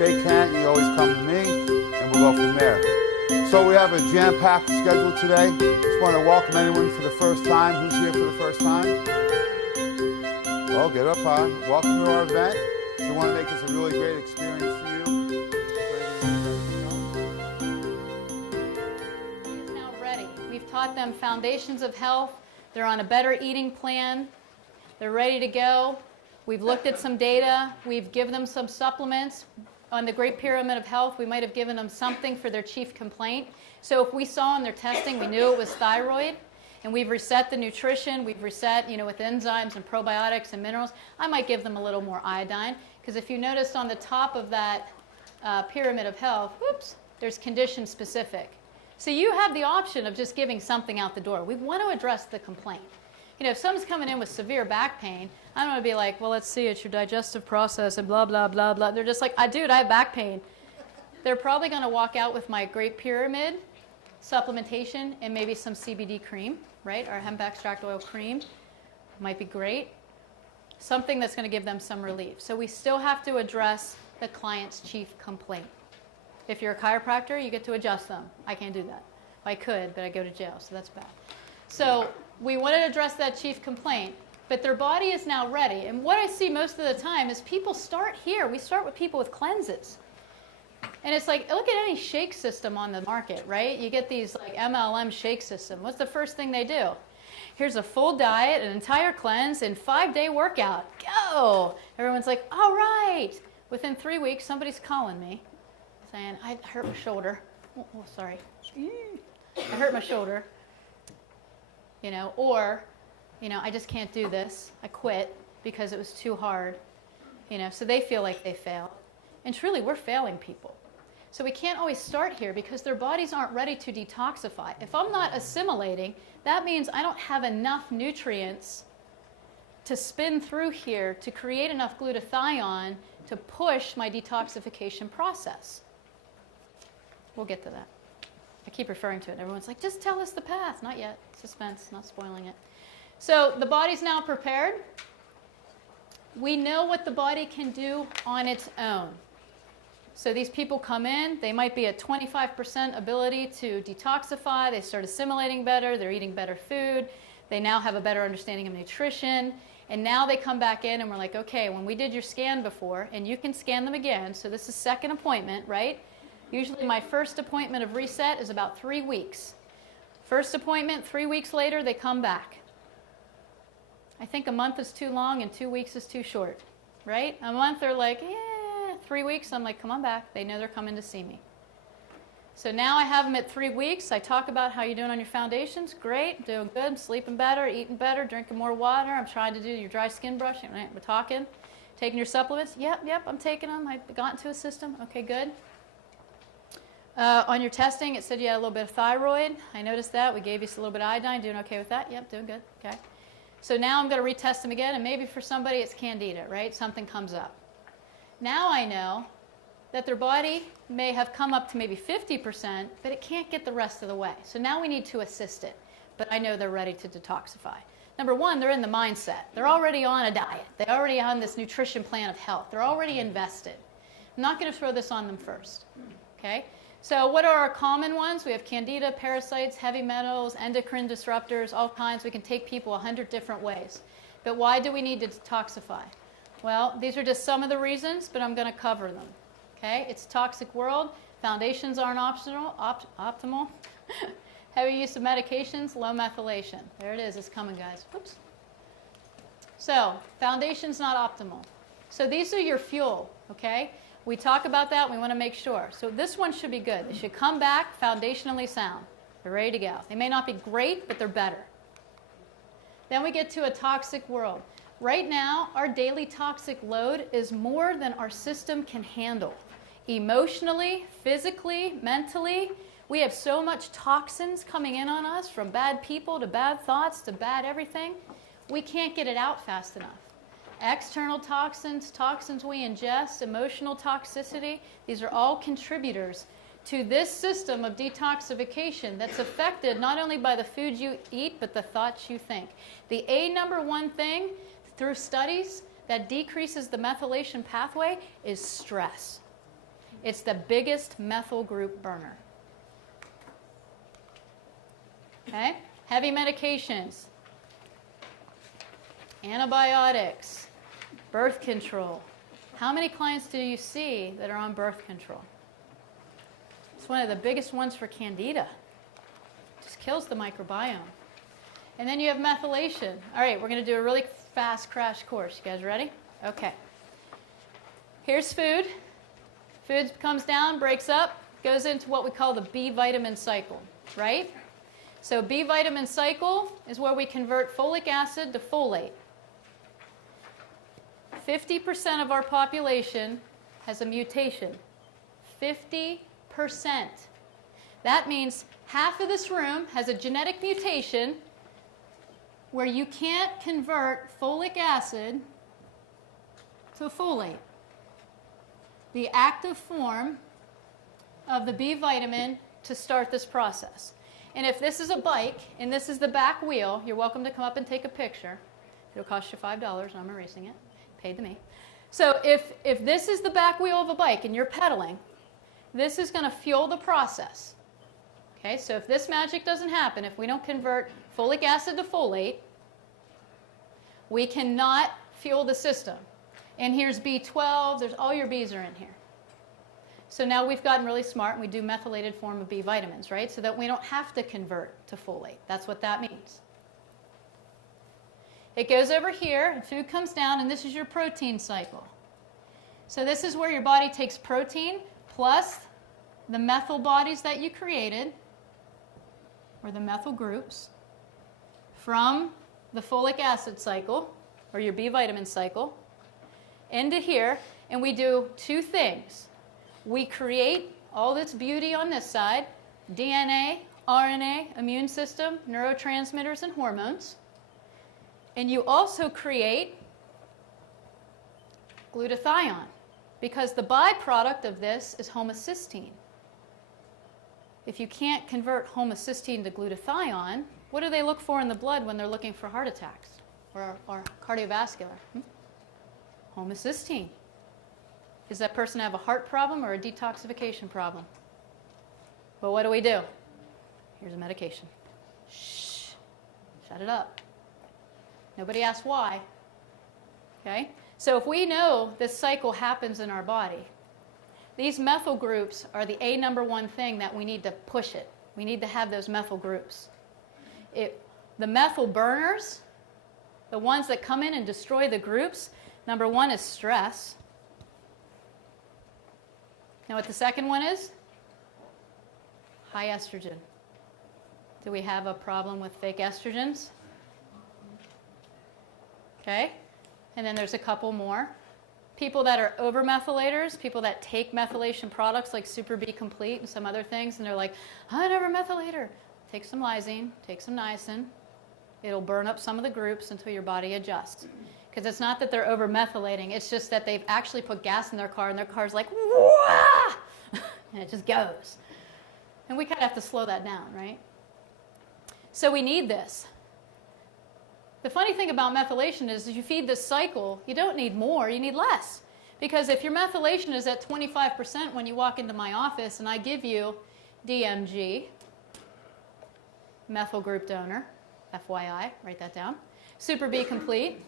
If they can't, you always come to me, and we'll go from there. So we have a jam-packed schedule today. Just want to welcome anyone for the first time. Who's here for the first time? Well, get up high. Welcome to our event. We want to make this a really great experience for you. He's now ready. We've taught them foundations of health. They're on a better eating plan. They're ready to go. We've looked at some data. We've given them some supplements. On the Great Pyramid of Health, we might have given them something for their chief complaint. So if we saw in their testing, we knew it was thyroid, and we've reset the nutrition, we've reset, with enzymes and probiotics and minerals, I might give them a little more iodine. Because if you noticed on the top of that Pyramid of Health, whoops, there's condition specific. So you have the option of just giving something out the door. We want to address the complaint. If someone's coming in with severe back pain, I don't want to be like, well, let's see, it's your digestive process and blah, blah, blah, blah. They're just like, dude, I have back pain. They're probably going to walk out with my Great Pyramid supplementation and maybe some CBD cream, right? Our hemp extract oil cream might be great. Something that's going to give them some relief. So we still have to address the client's chief complaint. If you're a chiropractor, you get to adjust them. I can't do that. I could, but I go to jail, so that's bad. So we want to address that chief complaint, but their body is now ready. And what I see most of the time is people start here. We start with people with cleanses. And it's like, look at any shake system on the market, right? You get these like MLM shake system. What's the first thing they do? Here's a full diet, an entire cleanse, and 5-day workout. Go! Everyone's like, all right. Within 3 weeks, somebody's calling me saying, I hurt my shoulder. Oh, sorry. I hurt my shoulder. Or, I just can't do this. I quit because it was too hard. So they feel like they failed. And truly, we're failing people. So we can't always start here because their bodies aren't ready to detoxify. If I'm not assimilating, that means I don't have enough nutrients to spin through here to create enough glutathione to push my detoxification process. We'll get to that. I keep referring to it. Everyone's like, just tell us the path. Not yet. Suspense, not spoiling it. So the body's now prepared. We know what the body can do on its own. So these people come in, they might be at 25% ability to detoxify, they start assimilating better, they're eating better food, they now have a better understanding of nutrition, and now they come back in and we're like, okay, when we did your scan before, and you can scan them again, so this is second appointment, right? Usually my first appointment of reset is about 3 weeks. First appointment, 3 weeks later, they come back. I think a month is too long and 2 weeks is too short, right? A month they're like, yeah. 3 weeks, I'm like, come on back. They know they're coming to see me. So now I have them at 3 weeks. I talk about how you're doing on your foundations. Great, doing good, sleeping better, eating better, drinking more water. I'm trying to do your dry skin brushing. Right? We're talking. Taking your supplements. Yep, I'm taking them. I got into a system. Okay, good. On your testing, it said you had a little bit of thyroid. I noticed that. We gave you a little bit of iodine. Doing okay with that? Yep, doing good. Okay. So now I'm going to retest them again, and maybe for somebody it's candida, right? Something comes up. Now I know that their body may have come up to maybe 50%, but it can't get the rest of the way. So now we need to assist it. But I know they're ready to detoxify. Number one, they're in the mindset. They're already on a diet. They're already on this nutrition plan of health. They're already invested. I'm not going to throw this on them first. Okay? So what are our common ones? We have candida, parasites, heavy metals, endocrine disruptors, all kinds. We can take people 100 different ways. But why do we need to detoxify? Well, these are just some of the reasons, but I'm going to cover them. Okay? It's a toxic world. Foundations aren't optimal. Heavy use of medications, low methylation. There it is. It's coming, guys. Whoops. So, foundation's not optimal. So these are your fuel, okay? We talk about that. We want to make sure. So this one should be good. They should come back foundationally sound. They're ready to go. They may not be great, but they're better. Then we get to a toxic world. Right now, our daily toxic load is more than our system can handle. Emotionally, physically, mentally, we have so much toxins coming in on us, from bad people to bad thoughts to bad everything. We can't get it out fast enough. External toxins, toxins we ingest, emotional toxicity, these are all contributors to this system of detoxification that's affected not only by the food you eat, but the thoughts you think. The number one thing through studies that decreases the methylation pathway is stress. It's the biggest methyl group burner. Okay? Heavy medications, antibiotics, birth control. How many clients do you see that are on birth control? It's one of the biggest ones for Candida. Just kills the microbiome. And then you have methylation. All right, we're going to do a really fast crash course. You guys ready? Okay. Here's food. Food comes down, breaks up, goes into what we call the B vitamin cycle, right? So B vitamin cycle is where we convert folic acid to folate. 50% of our population has a mutation. 50%. That means half of this room has a genetic mutation where you can't convert folic acid to folate, the active form of the B vitamin to start this process. And if this is a bike and this is the back wheel, you're welcome to come up and take a picture. It'll cost you $5. I'm erasing it. Paid to me. So if this is the back wheel of a bike and you're pedaling, this is going to fuel the process. Okay, so if this magic doesn't happen, if we don't convert folic acid to folate, we cannot fuel the system. And here's B12, there's all your Bs are in here. So now we've gotten really smart and we do methylated form of B vitamins, right? So that we don't have to convert to folate. That's what that means. It goes over here and food comes down and this is your protein cycle. So this is where your body takes protein plus the methyl bodies that you created, or the methyl groups, from the folic acid cycle, or your B vitamin cycle, into here, and we do two things. We create all this beauty on this side, DNA, RNA, immune system, neurotransmitters, and hormones. And you also create glutathione, because the byproduct of this is homocysteine. If you can't convert homocysteine to glutathione, what do they look for in the blood when they're looking for heart attacks or cardiovascular? Homocysteine. Does that person have a heart problem or a detoxification problem? But what do we do? Here's a medication. Shh. Shut it up. Nobody asks why. Okay? So if we know this cycle happens in our body, these methyl groups are the #1 thing that we need to push it. We need to have those methyl groups. The methyl burners, the ones that come in and destroy the groups, #1 is stress. Know what the second one is? High estrogen. Do we have a problem with fake estrogens? Okay. And then there's a couple more. People that are over-methylators, people that take methylation products like Super B Complete and some other things, and they're like, I'm an over-methylator. Take some lysine, take some niacin. It'll burn up some of the groups until your body adjusts. Because it's not that they're over-methylating, it's just that they've actually put gas in their car, and their car's like, wah! And it just goes. And we kind of have to slow that down, right? So we need this. The funny thing about methylation is you feed this cycle, you don't need more, you need less. Because if your methylation is at 25% when you walk into my office and I give you DMG, methyl group donor, FYI, write that down, Super B Complete,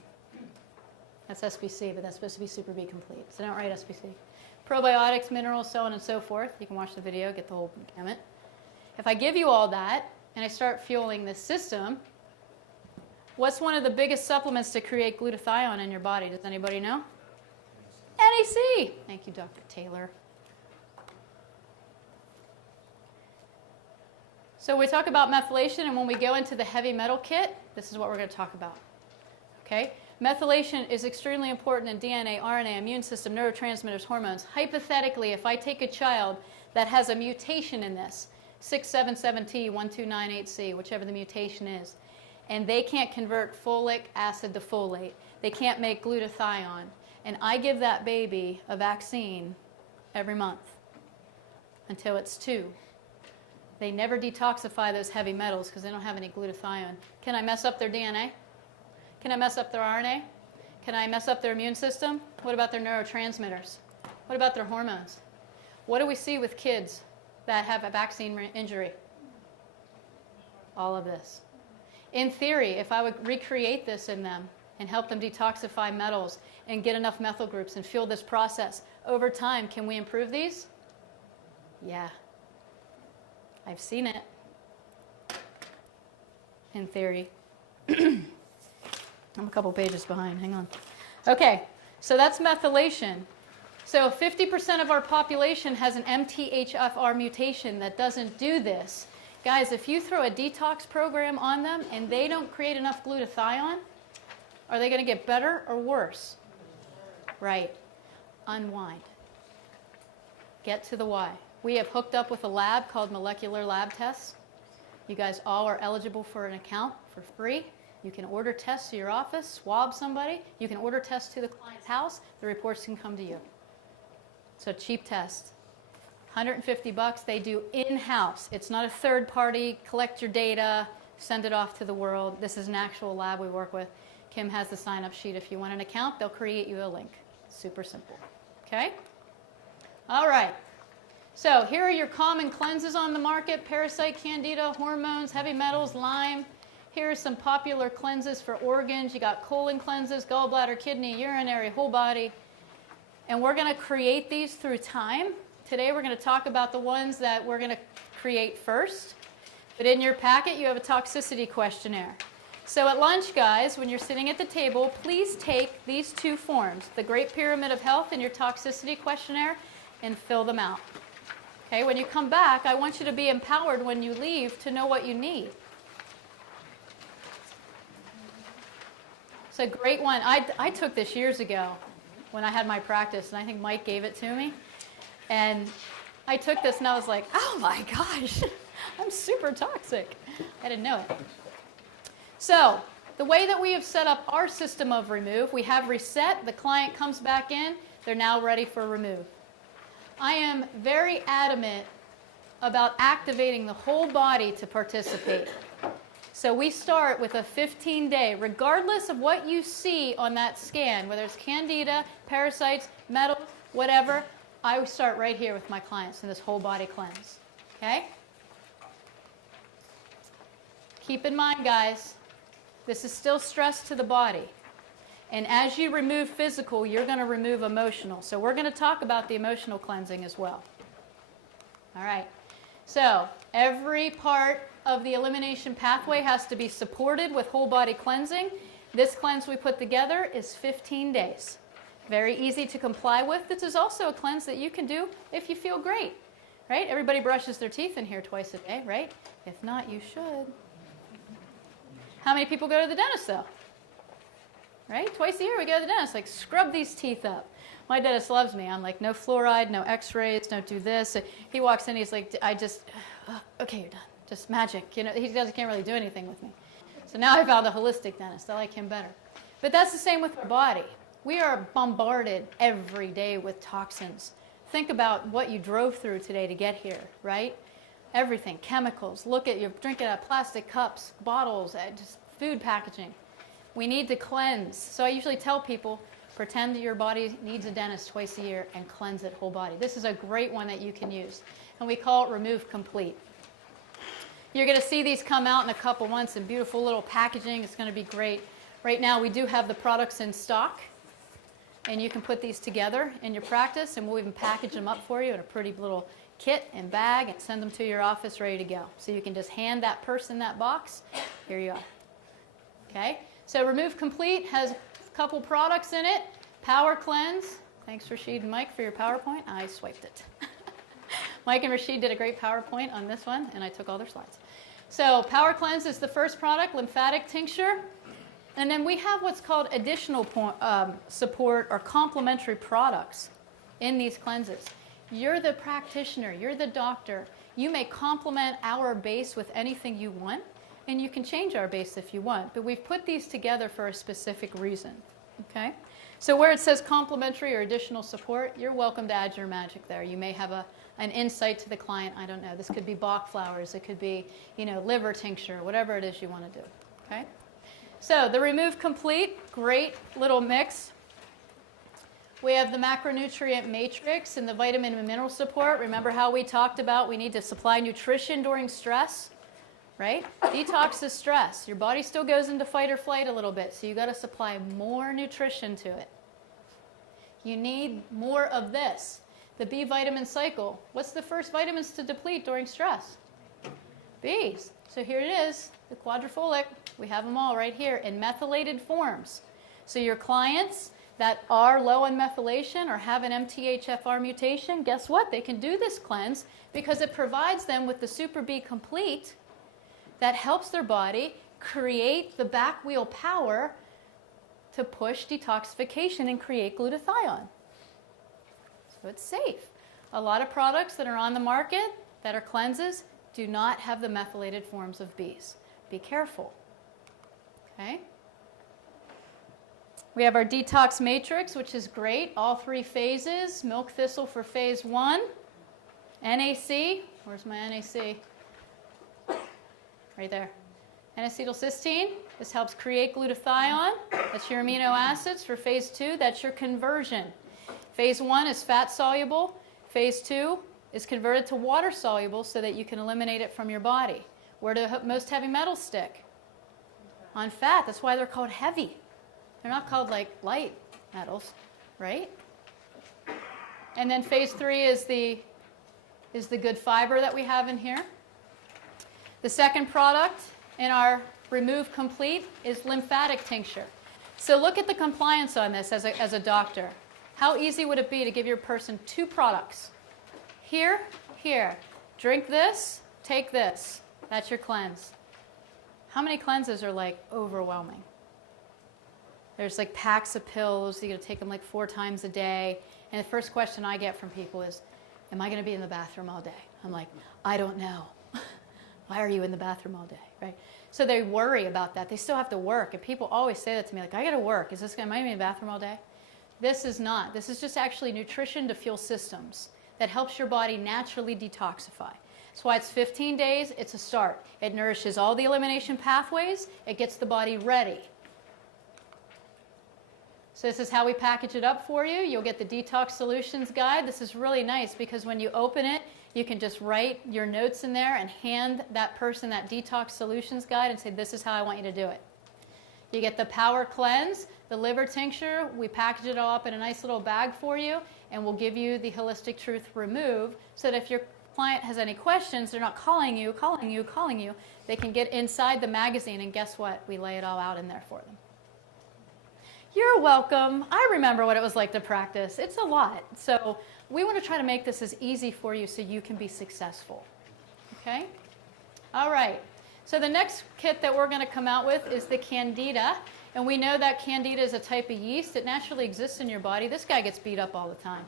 that's SBC, but that's supposed to be Super B Complete, so don't write SBC. Probiotics, minerals, so on and so forth. You can watch the video, get the whole gamut. If I give you all that and I start fueling this system, what's one of the biggest supplements to create glutathione in your body? Does anybody know? NAC! Thank you, Dr. Taylor. So we talk about methylation, and when we go into the heavy metal kit, this is what we're going to talk about. Okay? Methylation is extremely important in DNA, RNA, immune system, neurotransmitters, hormones. Hypothetically, if I take a child that has a mutation in this, 677T, 1298C, whichever the mutation is, and they can't convert folic acid to folate, they can't make glutathione, and I give that baby a vaccine every month until it's 2. They never detoxify those heavy metals because they don't have any glutathione. Can I mess up their DNA? Can I mess up their RNA? Can I mess up their immune system? What about their neurotransmitters? What about their hormones? What do we see with kids that have a vaccine injury? All of this. In theory, if I would recreate this in them and help them detoxify metals and get enough methyl groups and feel this process, over time, can we improve these? Yeah. I've seen it. In theory. I'm a couple pages behind. Hang on. Okay, so that's methylation. So 50% of our population has an MTHFR mutation that doesn't do this. Guys, if you throw a detox program on them and they don't create enough glutathione, are they going to get better or worse? Right. Unwind. Get to the why. We have hooked up with a lab called Molecular Lab Tests. You guys all are eligible for an account for free. You can order tests to your office, swab somebody. You can order tests to the client's house. The reports can come to you. So cheap test. $150 they do in-house. It's not a third party, collect your data, send it off to the world. This is an actual lab we work with. Kim has the sign-up sheet. If you want an account, they'll create you a link. Super simple. Okay? All right. So here are your common cleanses on the market: parasite, candida, hormones, heavy metals, Lyme. Here are some popular cleanses for organs. You got colon cleanses, gallbladder, kidney, urinary, whole body. And we're going to create these through time. Today we're going to talk about the ones that we're going to create first. But in your packet you have a toxicity questionnaire. So at lunch, guys, when you're sitting at the table, please take these two forms, the Great Pyramid of Health and your toxicity questionnaire, and fill them out. Okay, when you come back, I want you to be empowered when you leave to know what you need. It's a great one. I took this years ago when I had my practice, and I think Mike gave it to me. And I took this and I was like, oh my gosh, I'm super toxic. I didn't know it. So the way that we have set up our system of remove, we have reset, the client comes back in, they're now ready for remove. I am very adamant about activating the whole body to participate. So we start with a 15-day, regardless of what you see on that scan, whether it's candida, parasites, metal, whatever, I start right here with my clients in this whole body cleanse. Okay? Keep in mind, guys, this is still stress to the body. And as you remove physical, you're going to remove emotional. So we're going to talk about the emotional cleansing as well. All right. So every part of the elimination pathway has to be supported with whole body cleansing. This cleanse we put together is 15 days. Very easy to comply with. This is also a cleanse that you can do if you feel great, right? Everybody brushes their teeth in here twice a day, right? If not, you should. How many people go to the dentist, though? Right? Twice a year we go to the dentist, like, scrub these teeth up. My dentist loves me. I'm like, no fluoride, no x-rays, don't do this. He walks in, he's like, okay, you're done. Just magic. You know, can't really do anything with me. So now I found a holistic dentist. I like him better. But that's the same with our body. We are bombarded every day with toxins. Think about what you drove through today to get here, right? Everything, chemicals. Look at, you're drinking out of plastic cups, bottles, just food packaging. We need to cleanse. So I usually tell people, pretend that your body needs a dentist twice a year and cleanse it whole body. This is a great one that you can use. And we call it Remove Complete. You're going to see these come out in a couple months in beautiful little packaging. It's going to be great. Right now we do have the products in stock. And you can put these together in your practice, and we'll even package them up for you in a pretty little kit and bag and send them to your office ready to go. So you can just hand that person that box. Here you are. Okay? So Remove Complete has a couple products in it. Power Cleanse. Thanks, Rashid and Mike, for your PowerPoint. I swiped it. Mike and Rashid did a great PowerPoint on this one, and I took all their slides. So Power Cleanse is the first product, lymphatic tincture. And then we have what's called additional support or complementary products in these cleanses. You're the practitioner, you're the doctor. You may complement our base with anything you want, and you can change our base if you want. But we've put these together for a specific reason. Okay? So where it says complementary or additional support, you're welcome to add your magic there. You may have an insight to the client. I don't know. This could be Bach flowers. It could be, liver tincture, whatever it is you want to do. Okay? So the Remove Complete, great little mix. We have the macronutrient matrix and the vitamin and mineral support. Remember how we talked about we need to supply nutrition during stress, right? Detox is stress. Your body still goes into fight or flight a little bit, so you got to supply more nutrition to it. You need more of this. The B vitamin cycle. What's the first vitamins to deplete during stress? B's. So here it is, the quadrifolic. We have them all right here in methylated forms. So your clients that are low on methylation or have an MTHFR mutation, guess what? They can do this cleanse because it provides them with the Super B Complete that helps their body create the back wheel power to push detoxification and create glutathione. So it's safe. A lot of products that are on the market that are cleanses do not have the methylated forms of Bs. Be careful. Okay? We have our detox matrix, which is great. All 3 phases. Milk thistle for phase 1. NAC. Where's my NAC? Right there. N-acetylcysteine. This helps create glutathione. That's your amino acids. For phase 2, that's your conversion. Phase 1 is fat soluble. Phase 2 is converted to water soluble so that you can eliminate it from your body. Where do most heavy metals stick? On fat. That's why they're called heavy. They're not called like light metals, right? And then phase 3 is the good fiber that we have in here. The second product in our Remove Complete is lymphatic tincture. So look at the compliance on this as a doctor. How easy would it be to give your person 2 products? Here, here. Drink this, take this. That's your cleanse. How many cleanses are like overwhelming? There's like packs of pills. You got to take them like 4 times a day. And the first question I get from people is, am I going to be in the bathroom all day? I'm like, I don't know. Why are you in the bathroom all day, right? So they worry about that. They still have to work. And people always say that to me, like, I got to work. Am I going to be in the bathroom all day? This is not. This is just actually nutrition to fuel systems that helps your body naturally detoxify. That's why it's 15 days. It's a start. It nourishes all the elimination pathways. It gets the body ready. So this is how we package it up for you. You'll get the Detox Solutions Guide. This is really nice because when you open it, you can just write your notes in there and hand that person that Detox Solutions Guide and say, this is how I want you to do it. You get the Power Cleanse, the liver tincture. We package it all up in a nice little bag for you, and we'll give you the Holistic Truth Remove so that if your client has any questions, they're not calling you. They can get inside the magazine, and guess what? We lay it all out in there for them. You're welcome. I remember what it was like to practice. It's a lot. So we want to try to make this as easy for you so you can be successful. Okay? All right. So the next kit that we're going to come out with is the Candida. And we know that Candida is a type of yeast that naturally exists in your body. This guy gets beat up all the time.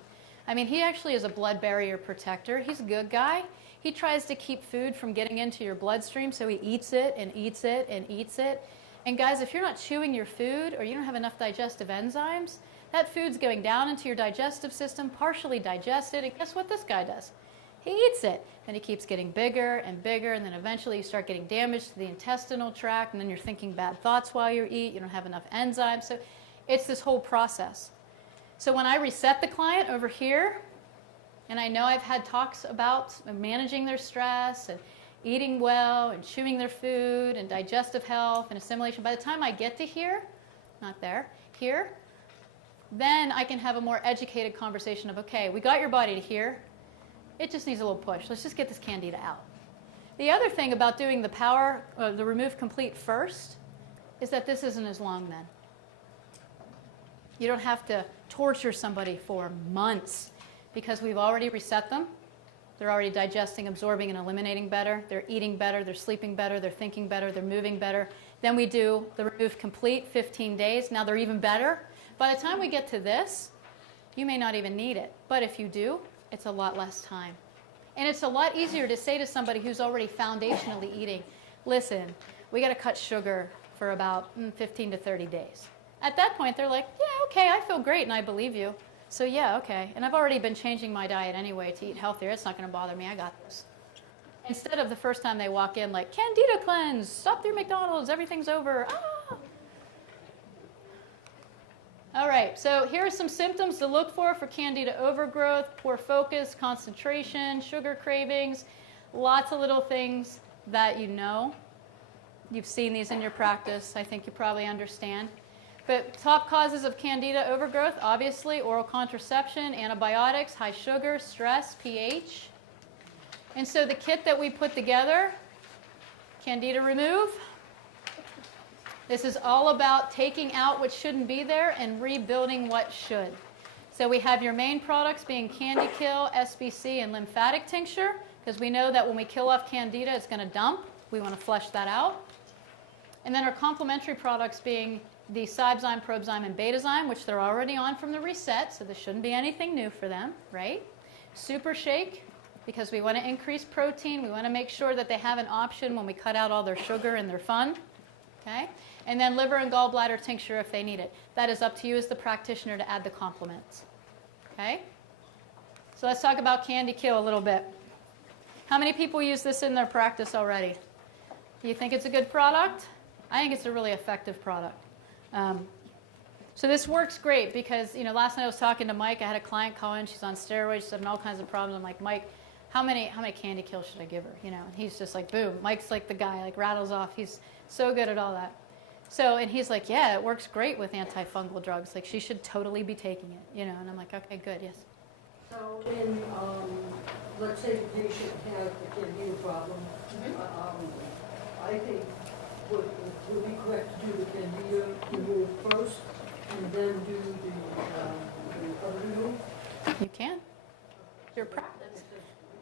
I mean, he actually is a blood barrier protector. He's a good guy. He tries to keep food from getting into your bloodstream, so he eats it and eats it and eats it. And guys, if you're not chewing your food or you don't have enough digestive enzymes, that food's going down into your digestive system, partially digested, and guess what this guy does? He eats it. Then he keeps getting bigger and bigger, and then eventually you start getting damage to the intestinal tract, and then you're thinking bad thoughts while you eat. You don't have enough enzymes. So it's this whole process. So when I reset the client over here, and I know I've had talks about managing their stress and eating well and chewing their food and digestive health and assimilation. By the time I get to here, not there, here, then I can have a more educated conversation of, okay, we got your body to here. It just needs a little push. Let's just get this Candida out. The other thing about doing the Remove Complete first is that this isn't as long then. You don't have to torture somebody for months because we've already reset them. They're already digesting, absorbing, and eliminating better. They're eating better. They're sleeping better. They're thinking better. They're moving better. Then we do the Remove Complete, 15 days. Now they're even better. By the time we get to this, you may not even need it. But if you do, it's a lot less time. And it's a lot easier to say to somebody who's already foundationally eating, listen, we got to cut sugar for about 15 to 30 days. At that point, they're like, yeah, okay, I feel great, and I believe you. So yeah, okay. And I've already been changing my diet anyway to eat healthier. It's not going to bother me. I got this. Instead of the first time they walk in like, Candida cleanse, stop through McDonald's, everything's over. Ah! All right, so here are some symptoms to look for Candida overgrowth: poor focus, concentration, sugar cravings, lots of little things that you know. You've seen these in your practice. I think you probably understand. But top causes of Candida overgrowth, obviously, oral contraception, antibiotics, high sugar, stress, pH. And so the kit that we put together, Candida Remove, this is all about taking out what shouldn't be there and rebuilding what should. So we have your main products being Candy Kill, SBC, and lymphatic tincture, because we know that when we kill off Candida, it's going to dump. We want to flush that out. And then our complementary products being the Cybezyme, Probezyme, and Betazyme, which they're already on from the reset, so there shouldn't be anything new for them, right? Super Shake, because we want to increase protein. We want to make sure that they have an option when we cut out all their sugar and their fun, okay? And then liver and gallbladder tincture if they need it. That is up to you as the practitioner to add the complements, okay? So let's talk about Candy Kill a little bit. How many people use this in their practice already? Do you think it's a good product? I think it's a really effective product. So this works great because, you know, last night I was talking to Mike. I had a client call in. She's on steroids. She's having all kinds of problems. I'm like, Mike, how many Candy Kills should I give her? You know, and he's just like, boom. Mike's like the guy, like rattles off. He's so good at all that. So, and he's like, yeah, it works great with antifungal drugs. Like, she should totally be taking it, you know. And I'm like, okay, good, yes. So in, let's say the patient has a Candida problem, I think would be correct to do the Candida remove first and then do the other remove? You can. Your practice.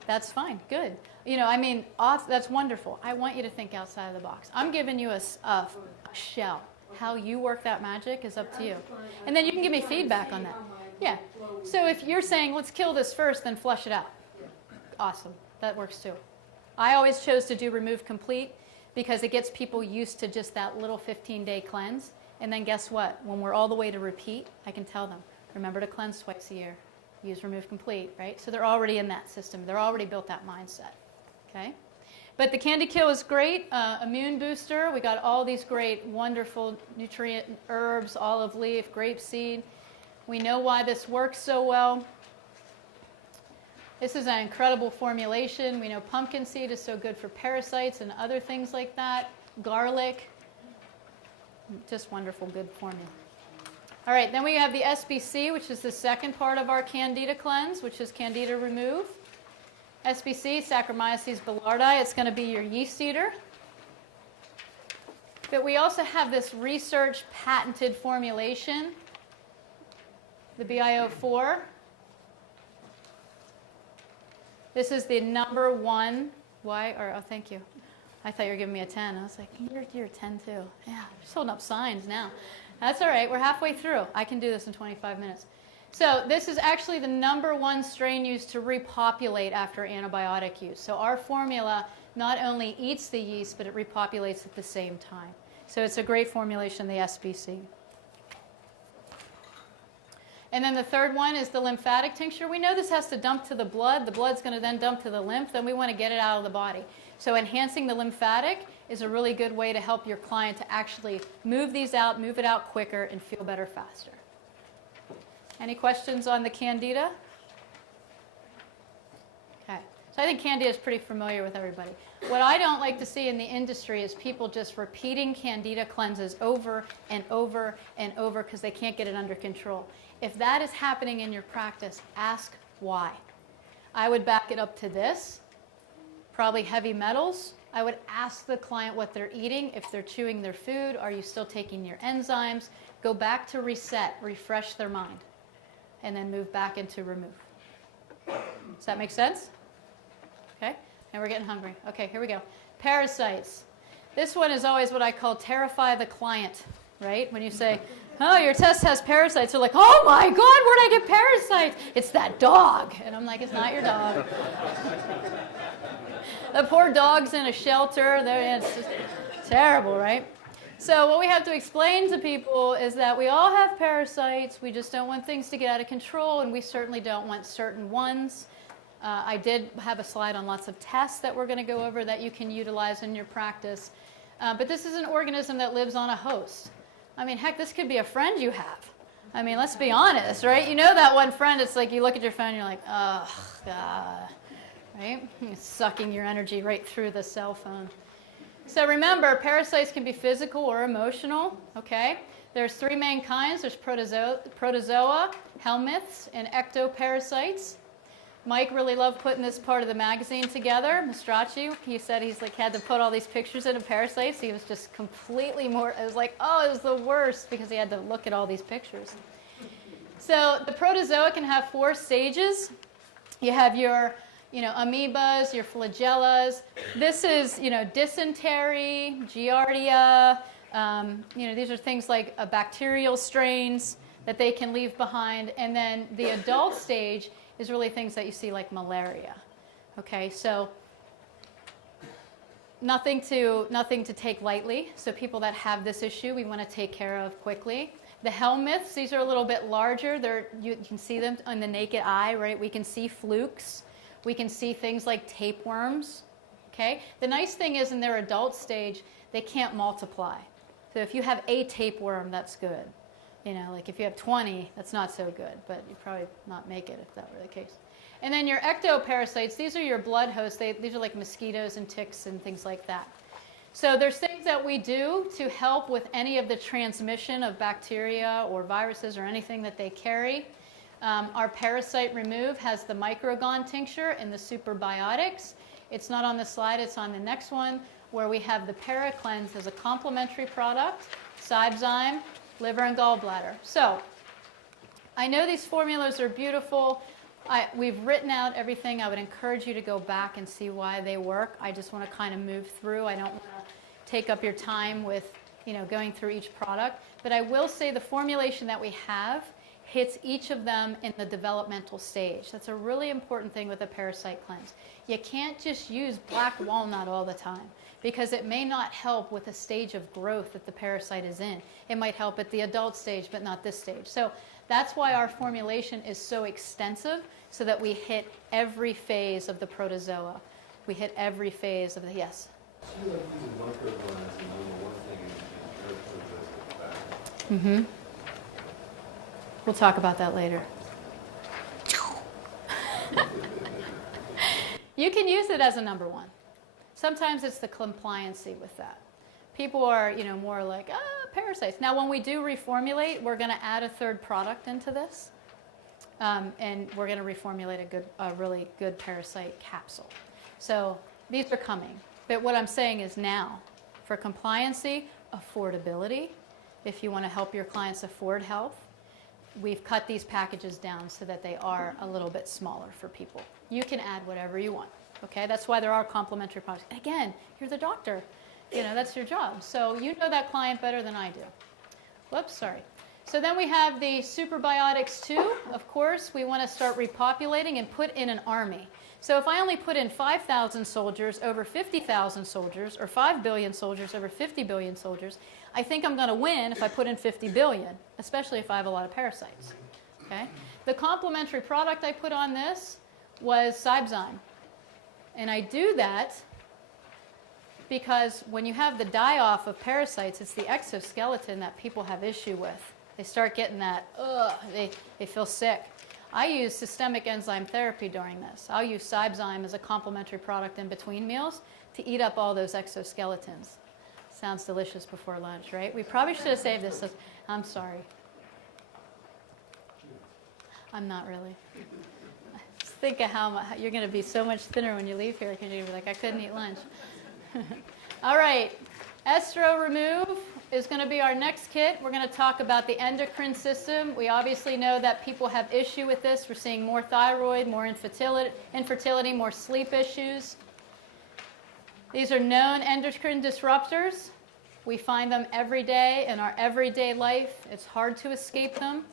That's fine. Good. You know, I mean, that's wonderful. I want you to think outside of the box. I'm giving you a shell. How you work that magic is up to you. And then you can give me feedback on that. Yeah. So if you're saying, let's kill this first, then flush it out. Awesome. That works too. I always chose to do Remove Complete because it gets people used to just that little 15-day cleanse. And then guess what? When we're all the way to repeat, I can tell them, remember to cleanse twice a year. Use Remove Complete, right? So they're already in that system. They're already built that mindset, okay? But the Candy Kill is great. Immune booster. We got all these great, wonderful nutrient herbs, olive leaf, grape seed. We know why this works so well. This is an incredible formulation. We know pumpkin seed is so good for parasites and other things like that. Garlic. Just wonderful, good formula. All right, then we have the SBC, which is the second part of our Candida cleanse, which is Candida Remove. SBC, Saccharomyces boulardii, it's going to be your yeast eater. But we also have this research patented formulation, the BIO4. This is the #1. Why? Or, oh, thank you. I thought you were giving me a 10. I was like, you're a 10 too. Yeah, just holding up signs now. That's all right. We're halfway through. I can do this in 25 minutes. So this is actually the #1 strain used to repopulate after antibiotic use. So our formula not only eats the yeast, but it repopulates at the same time. So it's a great formulation, the SBC. And then the third one is the lymphatic tincture. We know this has to dump to the blood. The blood's going to then dump to the lymph. Then we want to get it out of the body. So enhancing the lymphatic is a really good way to help your client to actually move these out, move it out quicker, and feel better faster. Any questions on the Candida? Okay. So I think Candida is pretty familiar with everybody. What I don't like to see in the industry is people just repeating Candida cleanses over and over and over because they can't get it under control. If that is happening in your practice, ask why. I would back it up to this. Probably heavy metals. I would ask the client what they're eating. If they're chewing their food, are you still taking your enzymes? Go back to reset, refresh their mind, and then move back into remove. Does that make sense? Okay, and we're getting hungry. Okay, here we go. Parasites. This one is always what I call terrify the client, right? When you say, oh, your test has parasites, they're like, oh my God, where'd I get parasites? It's that dog. And I'm like, it's not your dog. The poor dog's in a shelter. It's just terrible, right? So what we have to explain to people is that we all have parasites. We just don't want things to get out of control, and we certainly don't want certain ones. I did have a slide on lots of tests that we're going to go over that you can utilize in your practice. But this is an organism that lives on a host. I mean, heck, this could be a friend you have. I mean, let's be honest, right? You know that one friend, it's like you look at your phone and you're like, oh, God, right? It's sucking your energy right through the cell phone. So remember, parasites can be physical or emotional, okay? There's 3 main kinds. There's protozoa, helminths, and ectoparasites. Mike really loved putting this part of the magazine together. Mastracci, he said he's like had to put all these pictures in of parasites. He was just completely it was like, oh, it was the worst because he had to look at all these pictures. So the protozoa can have 4 stages. You have your, amoebas, your flagellas. This is, dysentery, giardia. These are things like bacterial strains that they can leave behind. And then the adult stage is really things that you see like malaria. Okay, so nothing to take lightly. So people that have this issue, we want to take care of quickly. The helminths, these are a little bit larger. You can see them on the naked eye, right? We can see flukes. We can see things like tapeworms. Okay, the nice thing is in their adult stage, they can't multiply. So if you have a tapeworm, that's good. Like if you have 20, that's not so good, but you'd probably not make it if that were the case. And then your ectoparasites, these are your blood hosts. These are like mosquitoes and ticks and things like that. So there's things that we do to help with any of the transmission of bacteria or viruses or anything that they carry. Our Parasite Remove has the Microgon tincture and the Superbiotics. It's not on the slide, it's on the next one, where we have the ParaCleanse as a complementary product, Cybezyme, liver and gallbladder. So I know these formulas are beautiful. We've written out everything. I would encourage you to go back and see why they work. I just want to kind of move through. I don't want to take up your time with going through each product. But I will say the formulation that we have hits each of them in the developmental stage. That's a really important thing with a parasite cleanse. You can't just use black walnut all the time, because it may not help with the stage of growth that the parasite is in. It might help at the adult stage, but not this stage. So that's why our formulation is so extensive, so that we hit every phase of the protozoa. We hit every phase of the, yes? You like using microgram as the number one thing in characteristics. Mm-hmm. We'll talk about that later. You can use it as a number one. Sometimes it's the compliancy with that. People are, more like, parasites. Now, when we do reformulate, we're going to add a 3rd product into this, and we're going to reformulate a really good parasite capsule. So these are coming. But what I'm saying is now, for compliancy, affordability, if you want to help your clients afford health, we've cut these packages down so that they are a little bit smaller for people. You can add whatever you want. Okay, that's why there are complementary products. And again, you're the doctor. That's your job. So you know that client better than I do. Whoops, sorry. So then we have the Superbiotics 2. Of course, we want to start repopulating and put in an army. So if I only put in 5,000 soldiers over 50,000 soldiers, or 5 billion soldiers over 50 billion soldiers, I think I'm going to win if I put in 50 billion, especially if I have a lot of parasites. Okay? The complementary product I put on this was Cybezyme. And I do that because when you have the die-off of parasites, it's the exoskeleton that people have issue with. They start getting that, they feel sick. I use systemic enzyme therapy during this. I'll use Cybezyme as a complementary product in between meals to eat up all those exoskeletons. Sounds delicious before lunch, right? We probably should have saved this. I'm sorry. I'm not really. Just think of how you're going to be so much thinner when you leave here. You're going to be like, I couldn't eat lunch. All right. Estro Remove is going to be our next kit. We're going to talk about the endocrine system. We obviously know that people have issue with this. We're seeing more thyroid, more infertility, more sleep issues. These are known endocrine disruptors. We find them every day in our everyday life. It's hard to escape them.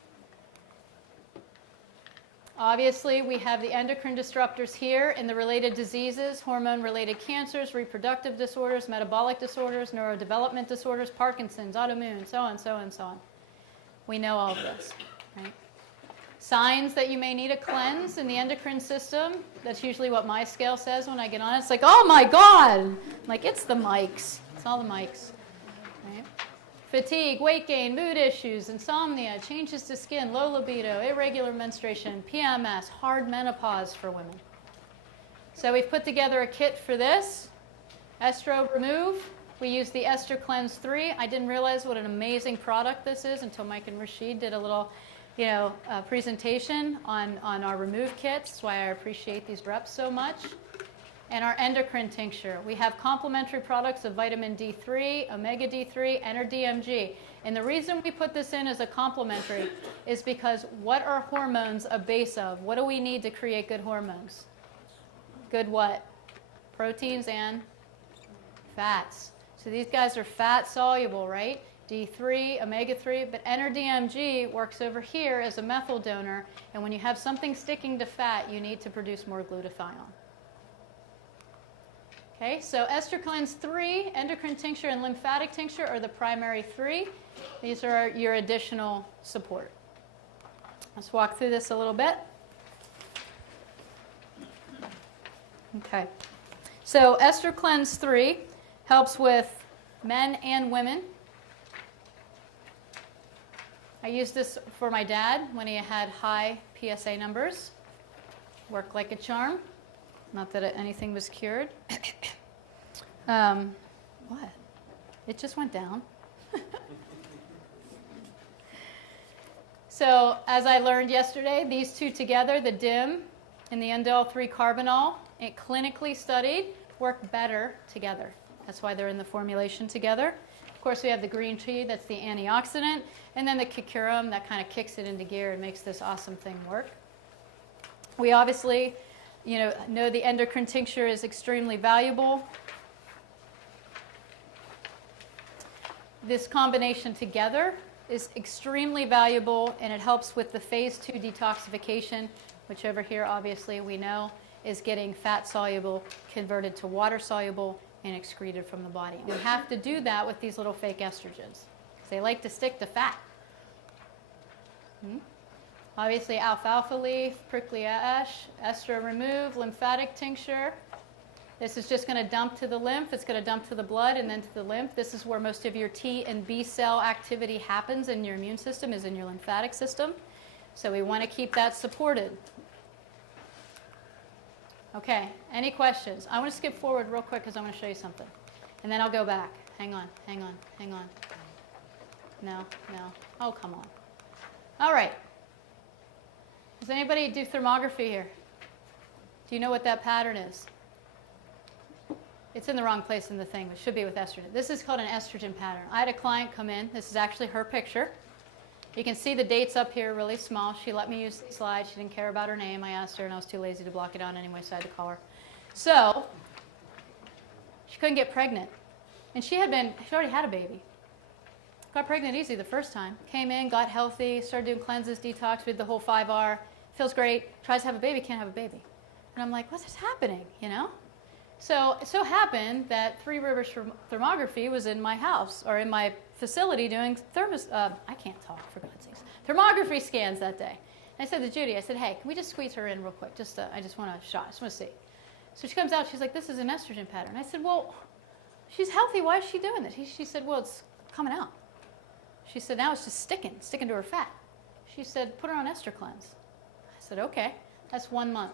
Obviously, we have the endocrine disruptors here in the related diseases, hormone-related cancers, reproductive disorders, metabolic disorders, neurodevelopment disorders, Parkinson's, autoimmune, so on, so on, so on. We know all of this, right? Signs that you may need a cleanse in the endocrine system. That's usually what my scale says when I get on it. It's like, oh my God! I'm like, it's the mics. It's all the mics, right? Fatigue, weight gain, mood issues, insomnia, changes to skin, low libido, irregular menstruation, PMS, hard menopause for women. So we've put together a kit for this. Estro Remove. We use the Ester Cleanse 3. I didn't realize what an amazing product this is until Mike and Rashid did a little, presentation on our Remove kits. That's why I appreciate these reps so much. And our endocrine tincture. We have complementary products of vitamin D3, omega D3, and our DMG. And the reason we put this in as a complementary is because what are hormones a base of? What do we need to create good hormones? Good what? Proteins and fats. So these guys are fat soluble, right? D3, omega-3, but NR-DMG works over here as a methyl donor. And when you have something sticking to fat, you need to produce more glutathione. Okay, so Ester Cleanse 3, endocrine tincture, and lymphatic tincture are the primary 3. These are your additional support. Let's walk through this a little bit. Okay, so Ester Cleanse 3 helps with men and women. I used this for my dad when he had high PSA numbers. Worked like a charm. Not that anything was cured. What? It just went down. So, as I learned yesterday, these two together, the DIM and the indole 3-carbinol, it clinically studied, work better together. That's why they're in the formulation together. Of course, we have the green tea, that's the antioxidant, and then the curcumin that kind of kicks it into gear and makes this awesome thing work. We obviously know the endocrine tincture is extremely valuable. This combination together is extremely valuable, and it helps with the phase 2 detoxification, which over here obviously we know is getting fat soluble converted to water soluble and excreted from the body. We have to do that with these little fake estrogens. They like to stick to fat. Obviously, alfalfa leaf, prickly ash, Estro Remove, lymphatic tincture. This is just going to dump to the lymph. It's going to dump to the blood and then to the lymph. This is where most of your T and B cell activity happens in your immune system, is in your lymphatic system. So we want to keep that supported. Okay, any questions? I want to skip forward real quick because I want to show you something. And then I'll go back. Hang on. No. Oh, come on. All right. Does anybody do thermography here? Do you know what that pattern is? It's in the wrong place in the thing. It should be with estrogen. This is called an estrogen pattern. I had a client come in. This is actually her picture. You can see the dates up here really small. She let me use the slide. She didn't care about her name. I asked her, and I was too lazy to block it out anyway, so I had to call her. So she couldn't get pregnant. And she already had a baby. Got pregnant easy the first time. Came in, got healthy, started doing cleanses, detox, did the whole 5R. Feels great. Tries to have a baby, can't have a baby. And I'm like, what's happening, So it so happened that Three Rivers Thermography was in my house, or in my facility doing I can't talk, for God's sakes, thermography scans that day. And I said to Judy, I said, hey, can we just squeeze her in real quick? I just want a shot. I just want to see. So she comes out, she's like, this is an estrogen pattern. I said, well, she's healthy. Why is she doing this? She said, well, it's coming out. She said, now it's just sticking to her fat. She said, put her on Ester Cleanse. I said, okay, that's 1 month.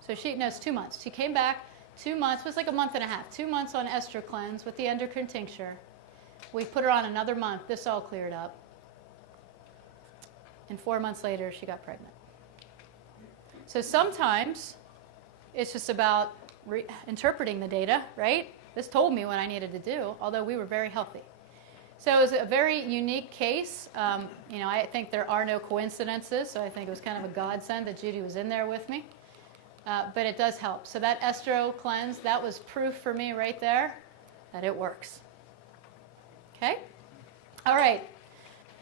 So it's 2 months. She came back 2 months, it was like a month and a half, 2 months on Ester Cleanse with the endocrine tincture. We put her on another month. This all cleared up. And 4 months later, she got pregnant. So sometimes it's just about interpreting the data, right? This told me what I needed to do, although we were very healthy. So it was a very unique case. I think there are no coincidences, so I think it was kind of a godsend that Judy was in there with me. But it does help. So that Estro Cleanse, that was proof for me right there that it works. Okay? All right.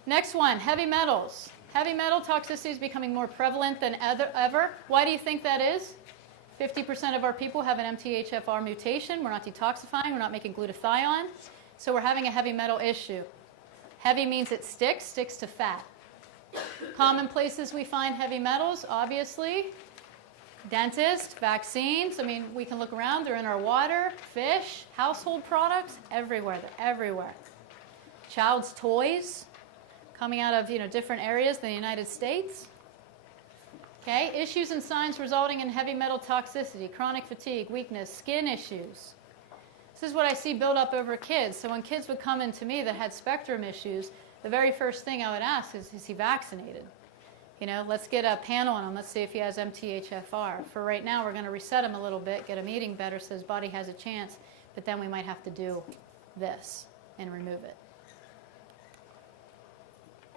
Next one, heavy metals. Heavy metal toxicity is becoming more prevalent than ever. Why do you think that is? 50% of our people have an MTHFR mutation. We're not detoxifying. We're not making glutathione. So we're having a heavy metal issue. Heavy means it sticks to fat. Common places we find heavy metals, obviously, dentist, vaccines. I mean, we can look around. They're in our water, fish, household products, everywhere. They're everywhere. child's toys coming out of different areas in the United States. Okay, issues and signs resulting in heavy metal toxicity, chronic fatigue, weakness, skin issues. This is what I see build up over kids. So when kids would come into me that had spectrum issues, the very first thing I would ask is he vaccinated? Let's get a panel on him. Let's see if he has MTHFR. For right now, we're going to reset him a little bit, get him eating better so his body has a chance, but then we might have to do this and remove it.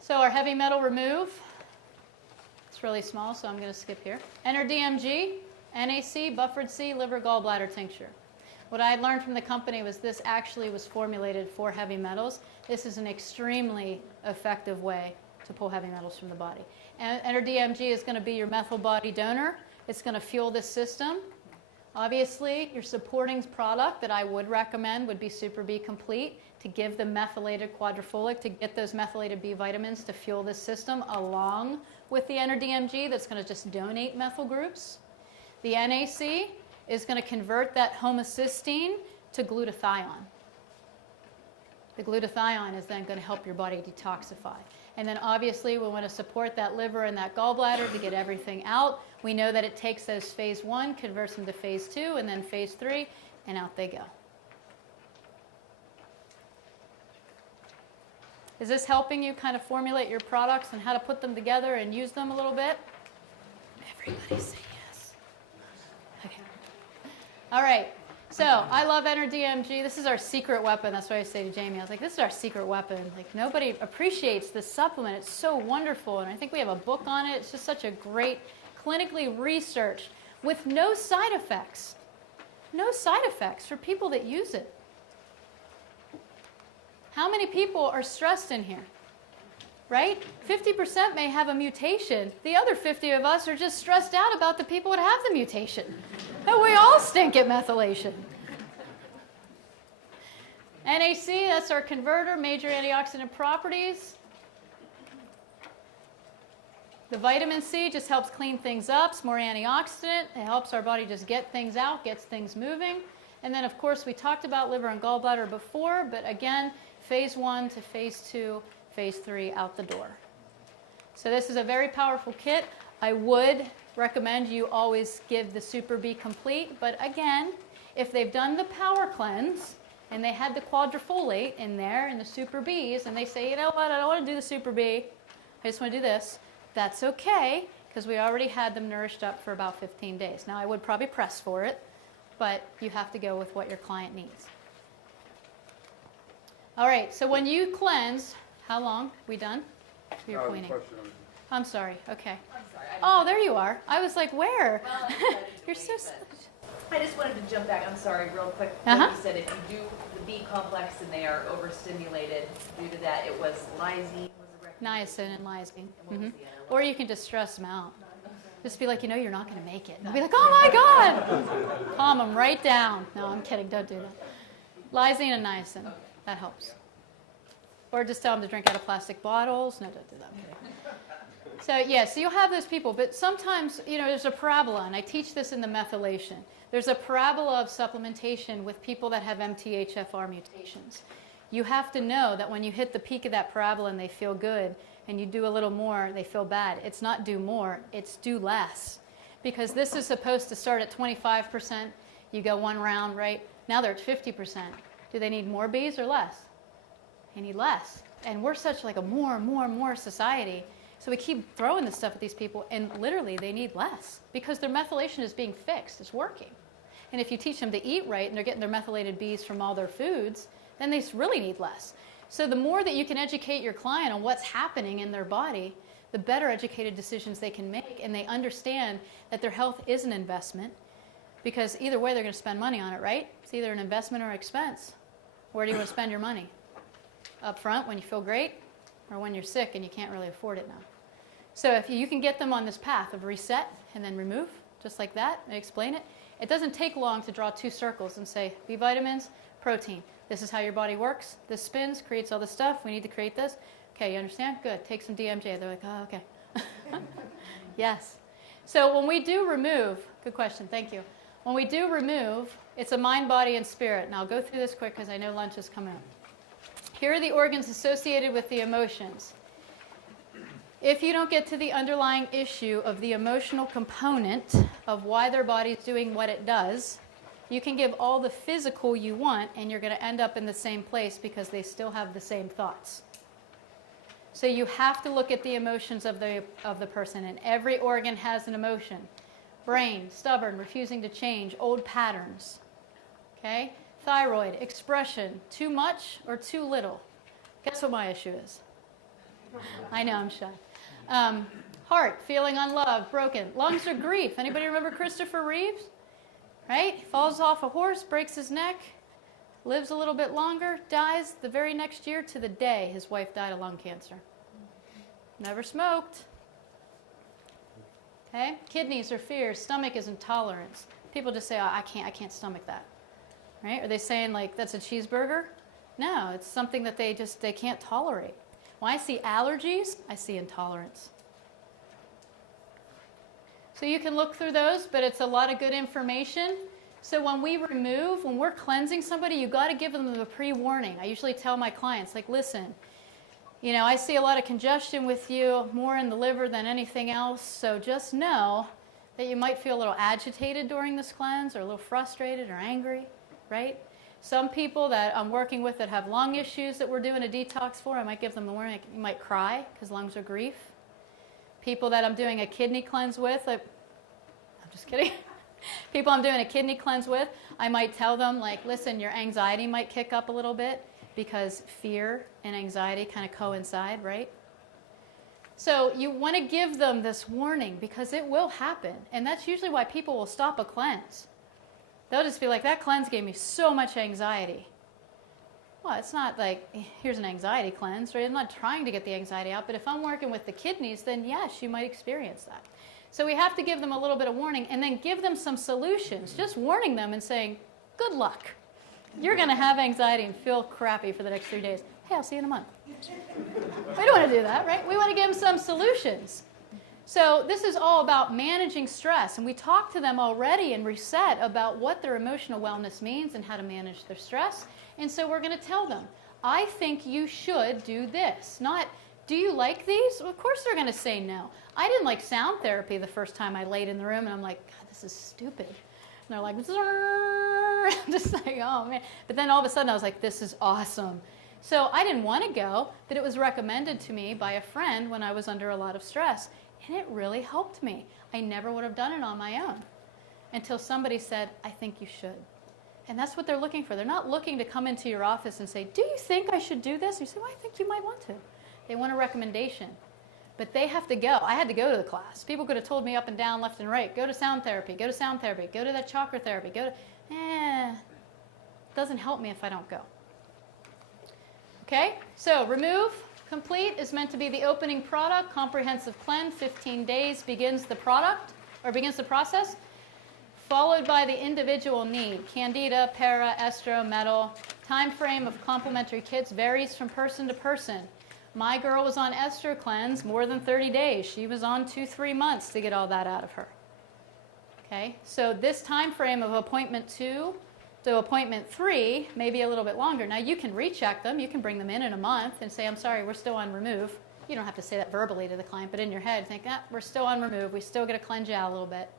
So our heavy metal remove, it's really small, so I'm going to skip here. Enter DMG, NAC, Buffered C, liver gallbladder tincture. What I had learned from the company was this actually was formulated for heavy metals. This is an extremely effective way to pull heavy metals from the body. And Enter DMG is going to be your methyl body donor. It's going to fuel this system. Obviously, your supporting product that I would recommend would be Super B Complete to give the methylated quadrifolic, to get those methylated B vitamins to fuel this system, along with the Enter DMG that's going to just donate methyl groups. The NAC is going to convert that homocysteine to glutathione. The glutathione is then going to help your body detoxify. And then obviously we want to support that liver and that gallbladder to get everything out. We know that it takes those phase 1, converts them to phase 2, and then phase 3, and out they go. Is this helping you kind of formulate your products and how to put them together and use them a little bit? Everybody say yes. Okay. All right. So I love Enter DMG. This is our secret weapon. That's what I say to Jamie. I was like, this is our secret weapon. Like, nobody appreciates this supplement. It's so wonderful. And I think we have a book on it. It's just such a great, clinically researched, with no side effects. No side effects for people that use it. How many people are stressed in here? Right? 50% may have a mutation. The other 50 of us are just stressed out about the people that have the mutation. And we all stink at methylation. NAC, that's our converter, major antioxidant properties. The vitamin C just helps clean things up. It's more antioxidant. It helps our body just get things out, gets things moving. And then, of course, we talked about liver and gallbladder before, but again, phase 1 to phase 2, phase 3 out the door. So this is a very powerful kit. I would recommend you always give the Super B Complete, but again, if they've done the power cleanse and they had the quadrifolate in there and the Super Bs, and they say, you know what, I don't want to do the Super B, I just want to do this, that's okay, because we already had them nourished up for about 15 days. Now, I would probably press for it, but you have to go with what your client needs. All right, so when you cleanse, how long? We done? You're pointing. I'm sorry. Okay. I'm sorry. Oh, there you are. I was like, where? Well, I decided to You're wait, so. but I just wanted to jump back. I'm sorry, real quick. Uh-huh. Like you said, if you do the B complex and they are overstimulated due to that, it was lysine was the recommendation. Niacin and lysine. And what was the other Or you can just stress them out. Just be like, you're not going to make it. And they'll be like, oh my God. Calm them right down. No, I'm kidding. Don't do that. Lysine and niacin. That helps. Or just tell them to drink out of plastic bottles. No, don't do that. So yeah, so you'll have those people, but sometimes, there's a parabola, and I teach this in the methylation. There's a parabola of supplementation with people that have MTHFR mutations. You have to know that when you hit the peak of that parabola and they feel good, and you do a little more, they feel bad. It's not do more, it's do less. Because this is supposed to start at 25%. You go one round, right? Now they're at 50%. Do they need more Bs or less? They need less. And we're such like a more society. So we keep throwing this stuff at these people, and literally they need less because their methylation is being fixed. It's working. And if you teach them to eat right and they're getting their methylated Bs from all their foods, then they really need less. So the more that you can educate your client on what's happening in their body, the better educated decisions they can make, and they understand that their health is an investment, because either way they're going to spend money on it, right? It's either an investment or expense. Where do you want to spend your money? Up front when you feel great, or when you're sick and you can't really afford it now? So if you can get them on this path of reset and then remove, just like that, and explain it, it doesn't take long to draw 2 circles and say, B vitamins, protein. This is how your body works. This spins, creates all this stuff. We need to create this. Okay, you understand? Good. Take some DMJ. They're like, oh, okay. Yes. So when we do remove, good question, thank you. When we do remove, it's a mind, body, and spirit. And I'll go through this quick because I know lunch is coming up. here are the organs associated with the emotions. If you don't get to the underlying issue of the emotional component of why their body's doing what it does, you can give all the physical you want, and you're going to end up in the same place because they still have the same thoughts. So you have to look at the emotions of the person, and every organ has an emotion. Brain, stubborn, refusing to change, old patterns. Okay? Thyroid, expression, too much or too little. Guess what my issue is? I know, I'm shy. Heart, feeling unloved, broken. Lungs are grief. Anybody remember Christopher Reeves? Right? Falls off a horse, breaks his neck, lives a little bit longer, dies the very next year to the day his wife died of lung cancer. Never smoked. Okay? Kidneys are fears. Stomach is intolerance. People just say, oh, I can't stomach that. Right? Are they saying like that's a cheeseburger? No, it's something that they can't tolerate. When I see allergies, I see intolerance. So you can look through those, but it's a lot of good information. So when we're cleansing somebody, you got to give them the pre-warning. I usually tell my clients, like, listen, I see a lot of congestion with you, more in the liver than anything else, so just know that you might feel a little agitated during this cleanse, or a little frustrated or angry, right? Some people that I'm working with that have lung issues that we're doing a detox for, I might give them the warning, you might cry because lungs are grief. People that I'm doing a kidney cleanse with, I'm just kidding. People I'm doing a kidney cleanse with, I might tell them, like, listen, your anxiety might kick up a little bit because fear and anxiety kind of coincide, right? So you want to give them this warning because it will happen. And that's usually why people will stop a cleanse. They'll just be like, that cleanse gave me so much anxiety. Well, it's not like, here's an anxiety cleanse, right? I'm not trying to get the anxiety out, but if I'm working with the kidneys, then yes, you might experience that. So we have to give them a little bit of warning and then give them some solutions, just warning them and saying, good luck. You're going to have anxiety and feel crappy for the next 3 days. Hey, I'll see you in a month. We don't want to do that, right? We want to give them some solutions. So this is all about managing stress, and we talked to them already in Reset about what their emotional wellness means and how to manage their stress. And so we're going to tell them, I think you should do this. Not, do you like these? Well, of course they're going to say no. I didn't like sound therapy the first time I laid in the room, and I'm like, God, this is stupid. And they're like, I'm just like, oh man. But then all of a sudden I was like, this is awesome. So I didn't want to go, but it was recommended to me by a friend when I was under a lot of stress. And it really helped me. I never would have done it on my own until somebody said, I think you should. And that's what they're looking for. They're not looking to come into your office and say, do you think I should do this? You say, well, I think you might want to. They want a recommendation. But they have to go. I had to go to the class. People could have told me up and down, left and right, go to sound therapy, go to sound therapy, go to that chakra therapy, it doesn't help me if I don't go. Okay, so remove. Complete is meant to be the opening product. Comprehensive cleanse, 15 days begins the process, followed by the individual need. Candida, para, estro, metal. Time frame of complementary kits varies from person to person. My girl was on estro cleanse more than 30 days. She was on 2-3 months to get all that out of her. Okay, so this time frame of appointment 2 to appointment 3 may be a little bit longer. Now you can recheck them. You can bring them in a month and say, I'm sorry, we're still on remove. You don't have to say that verbally to the client, but in your head think, we're still on remove. We still got to cleanse you out a little bit.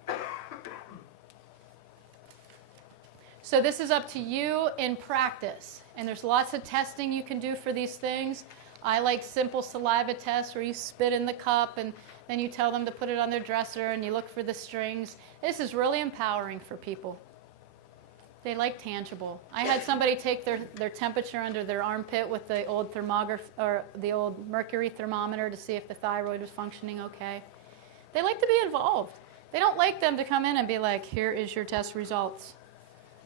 So this is up to you in practice. And there's lots of testing you can do for these things. I like simple saliva tests where you spit in the cup and then you tell them to put it on their dresser and you look for the strings. This is really empowering for people. They like tangible. I had somebody take their temperature under their armpit with the old thermograph or the old mercury thermometer to see if the thyroid was functioning okay. They like to be involved. They don't like them to come in and be like, here is your test results.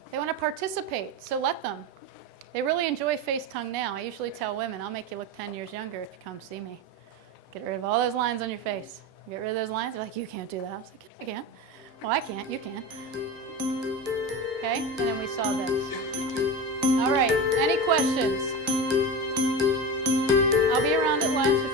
They want to participate, so let them. They really enjoy face tongue now. I usually tell women, I'll make you look 10 years younger if you come see me. Get rid of all those lines on your face. Get rid of those lines. They're like, you can't do that. I was like, I can. Well, I can't. You can. Okay, and then we saw this. All right, any questions? I'll be around at lunch.